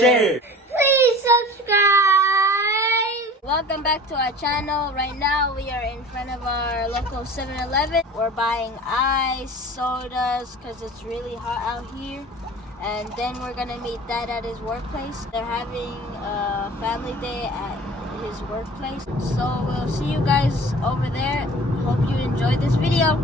share. Please subscribe. Welcome back to our channel. Right now we are in front of our local 7-Eleven. We're buying ice, sodas, because it's really hot out here. And then we're gonna meet Dad at his workplace. They're having a family day at his workplace. So we'll see you guys over there. Hope you enjoyed this video.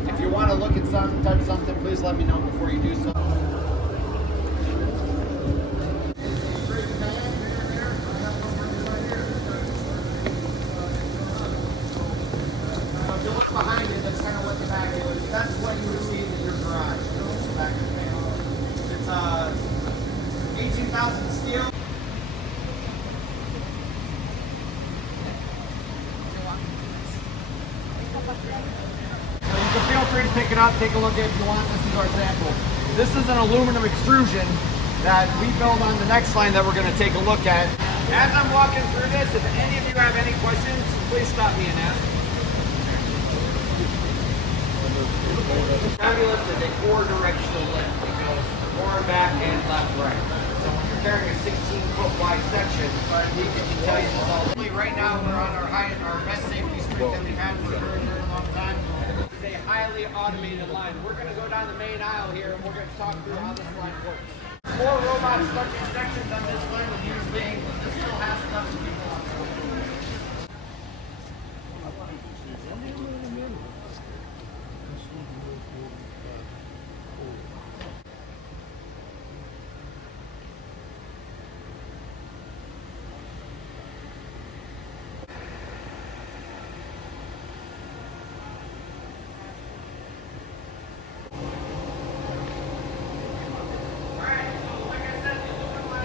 If you want to look at something, touch something, please let me know before you do so. If you look behind you, that's kind of what the back is. That's what you would see in your garage. The back of the panel. It's 18,000 steel. So feel free to pick it up, take a look at it if you want. This is our sample. This is an aluminum extrusion that we build on the next line that we're going to take a look at. As I'm walking through this, if any of you have any questions, please stop me and ask. Fabulous is a 4-directional lift. It goes forward, back, and left, right. So when you're carrying a 16-foot wide section, we can tell you this all. Right now, we're on our best safety streak that we've had for a very, very long time. It's a highly automated line. We're going to go down the main aisle here and we're going to talk through how this line works. 4 robots stuck in sections on this line with human beings, but this still has 11 people on the line.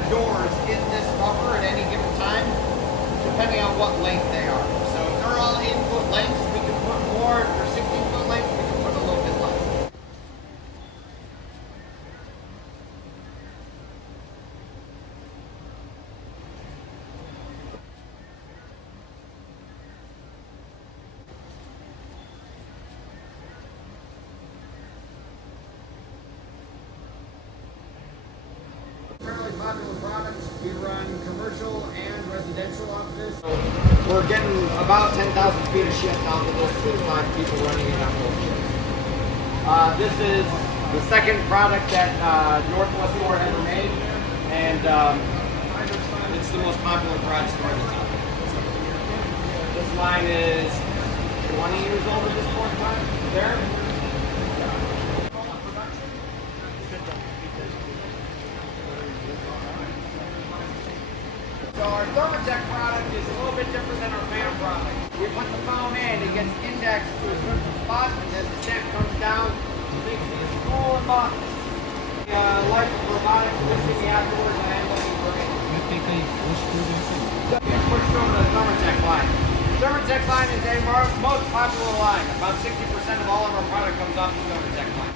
Doors in this buffer at any given time, depending on what length they are. So if they're all 8-foot lengths, we can put more. If they're 16-foot lengths, we can put a little bit less. Fairly popular products. We run commercial and residential off of this. So we're getting about 10,000 feet of shift off of this with 5 people running it on both shifts. This is the second product that Northwest Ford ever made, and it's the most popular garage store in the town. This line is 20 years old at this point in time. There. So our Thermotech product is a little bit different than our fan product. We put the foam in, it gets indexed to a certain spot, and then the snap comes down, makes these cool and boxes. Life of robotics, mixing the outdoors and looking for it. It's pushed over to the Thermotech line. The Thermotech line is a most popular line. About 60% of all of our product comes off the Thermotech line.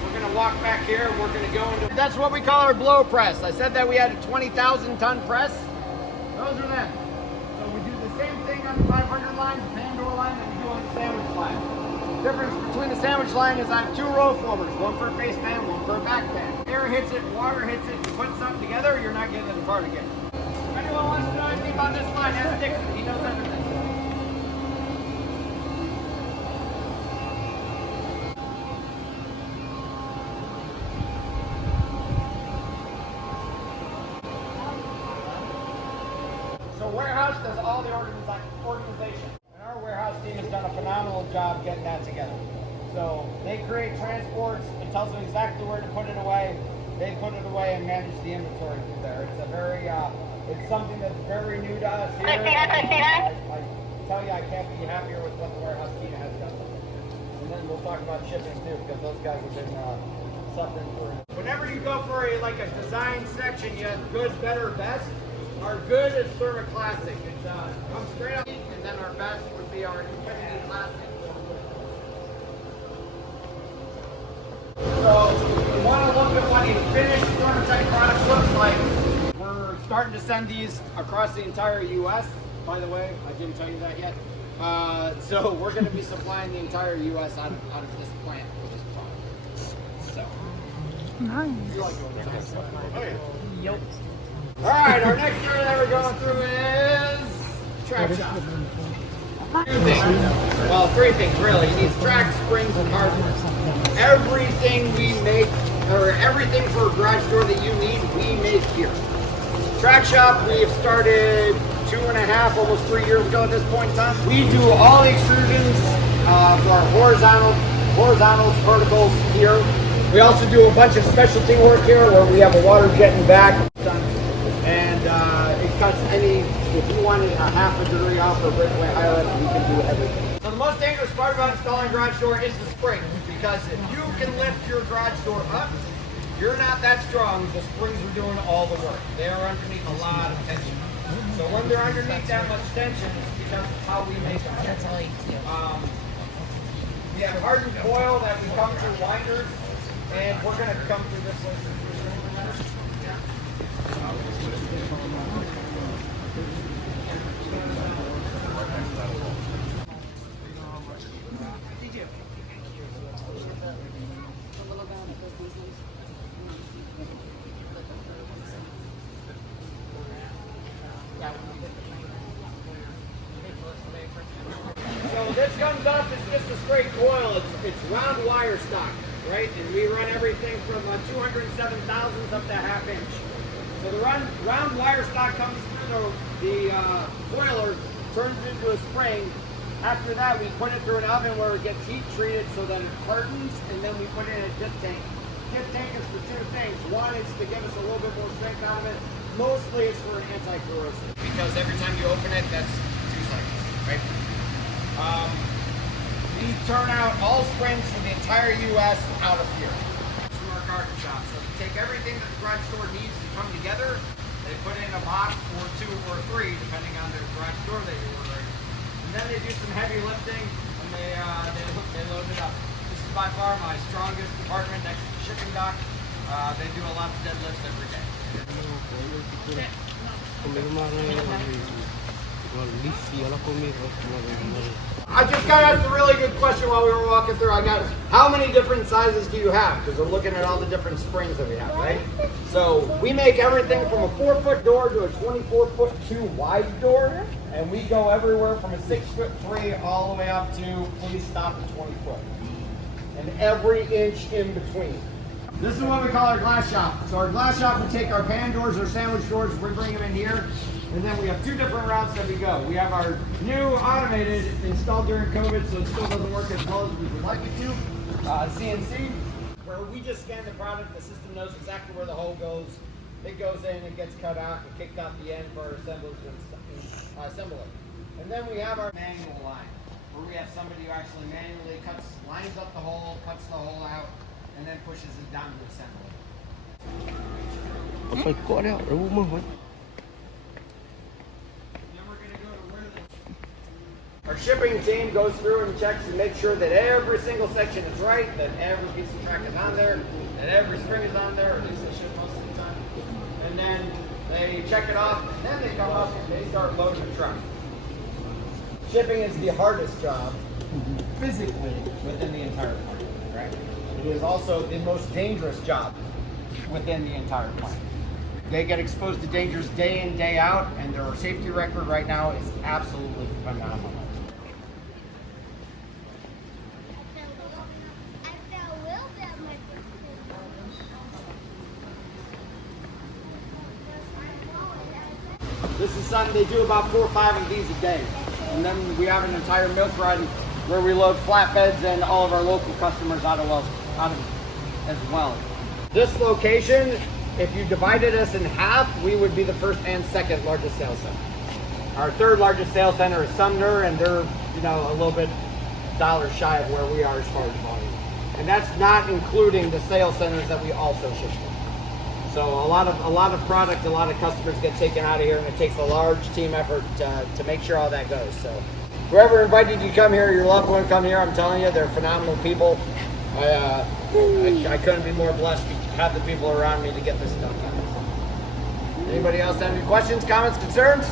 We're going to walk back here, we're going to go into... That's what we call our blow press. I said that we had a 20,000 ton press. Those are them. So we do the same thing on the 500 line, the pan door line, that we do on the sandwich line. The difference between the sandwich line is I have 2 roll formers, one for a face pan, one for a back pan. Air hits it, water hits it, you put something together, you're not getting it apart again. If anyone wants to know anything about this line, ask Dixon, he knows everything. all the organization. And our warehouse team has done a phenomenal job getting that together. So they create transports, it tells them exactly where to put it away. They put it away and manage the inventory through there. It's a very, it's something that's very new to us here. I tell you, I can't be happier with what the warehouse team has done. And then we'll talk about shipping too, because those guys have been suffering for it. Whenever you go for a design section, you have good, better, best. Our good is thermoclastic. It comes straight up, and then our best would be our Infinity Classic. So we want to look at what a finished thermotype product looks like. We're starting to send these across the entire U.S. By the way, I didn't tell you that yet. So we're going to be supplying the entire U.S. out of this plant with this product. So Nice. you like going to okay. Yep. All right, our next area that we're going through is track shop. Two things. Well, three things really. You need track, springs, and hardware. Everything we make, or everything for a garage door that you need, we make here. Track shop, we've started 2.5, almost 3 years ago at this point in time. We do all the extrusions for our horizontals, verticals here. We also do a bunch of specialty work here where we have a water jet in back. And it cuts any, if you wanted a half a degree off or breakaway highlight, we can do everything. So the most dangerous part about installing a garage door is the spring, because if you can lift your garage door up, you're not that strong, the springs are doing all the work. They are underneath a lot of tension. So when they're underneath that much tension, it's because of how we make them. That's all you do. We have hardened coil that we come through winders, and we're going to come through this one. So this comes up, it's just a straight coil, it's round wire stock, right? And we run everything from 207 thousandths up to ½ inch. So the round wire stock comes through the boiler, turns into a spring. After that, we put it through an oven where it gets heat treated so that it hardens, and then we put it in a dip tank. Dip tank is for two things. One is to give us a little bit more strength out of it. Mostly it's for an anti-corrosive, because every time you open it, that's 2 cycles, right? We turn out all springs for the entire U.S. out of here. From our carton shop. So we take everything that the garage store needs to come together. They put it in a box or 2 or 3, depending on the garage door that you're ordering. And then they do some heavy lifting, and they load it up. This is by far my strongest department next to the shipping dock. They do a lot of deadlifts every day. I just got asked a really good question while we were walking through. I got, how many different sizes do you have? Because we're looking at all the different springs that we have, right? So we make everything from a 4-foot door to a 24-foot wide door, and we go everywhere from a 6'3" all the way up to, please stop at 20 foot, and every inch in between. This is what we call our glass shop. So our glass shop, we take our pan doors or sandwich doors, we bring them in here, and then we have 2 different routes that we go. We have our new automated, installed during COVID, so it still doesn't work as well as we would like it to, CNC, where we just scan the product, the system knows exactly where the hole goes. It goes in, it gets cut out, and kicked out the end for our assemblers and assemble it. And then we have our manual line, where we have somebody who actually manually lines up the hole, cuts the hole out, and then pushes it down to assembly. Our shipping team goes through and checks and makes sure that every single section is right, that every piece of track is on there, that every spring is on there, or at least they should most of the time. And then they check it off, and then they come up and they start loading the truck. Shipping is the hardest job physically within the entire plant, right? It is also the most dangerous job within the entire plant. They get exposed to dangers day in, day out, and their safety record right now is absolutely phenomenal. This is something they do about 4 or 5 of these a day. And then we have an entire milk run where we load flatbeds and all of our local customers out of as well. This location, if you divided us in half, we would be the first and second largest sales center. Our third largest sales center is Sumner, and they're, you know, a little bit dollars shy of where we are as far as volume. And that's not including the sales centers that we also ship to. So a lot of product, a lot of customers get taken out of here, and it takes a large team effort to make sure all that goes. So whoever invited you to come here, your loved one come here, I'm telling you, they're phenomenal people. I couldn't be more blessed to have the people around me to get this stuff done. Anybody else have any questions, comments, concerns?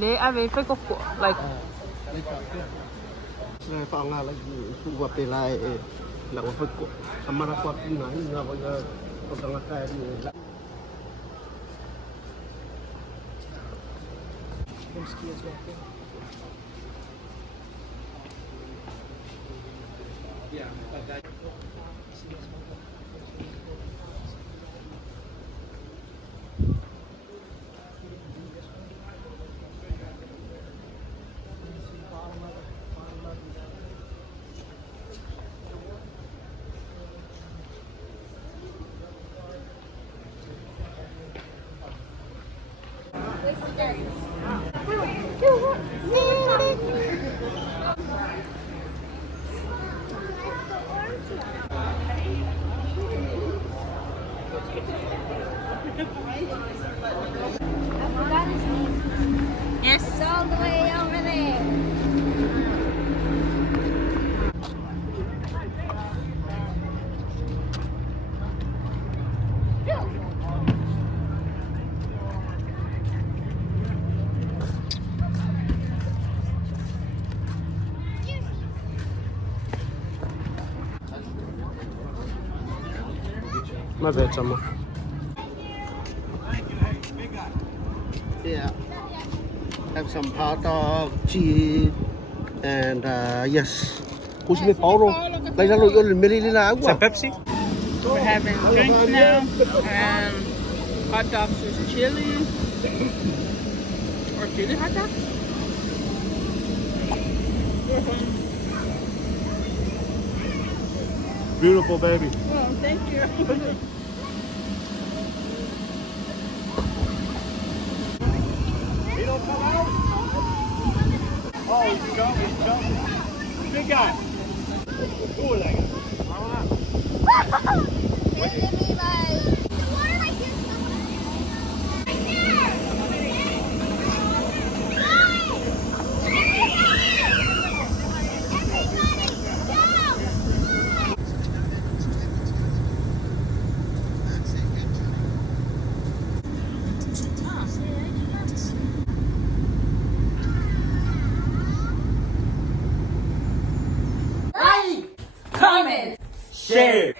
Nếu ai về phải có của like Phong là buat pelai nak buat kok sama rapat ni nak buat potong kai ni. Yeah, but that. yes. It's all the way over there. My bad, Summer. Yeah. Have some hot dog, cheese, and yes. Who's me Paulo? Lấy ra rồi yêu mili là Some Pepsi. We're having drinks now, and hot dogs with chili, or chili hot dog. Beautiful baby. Oh, thank you. He don't come out? Oh, he's jumping. Big guy. Ooh, like it. Comment, Share.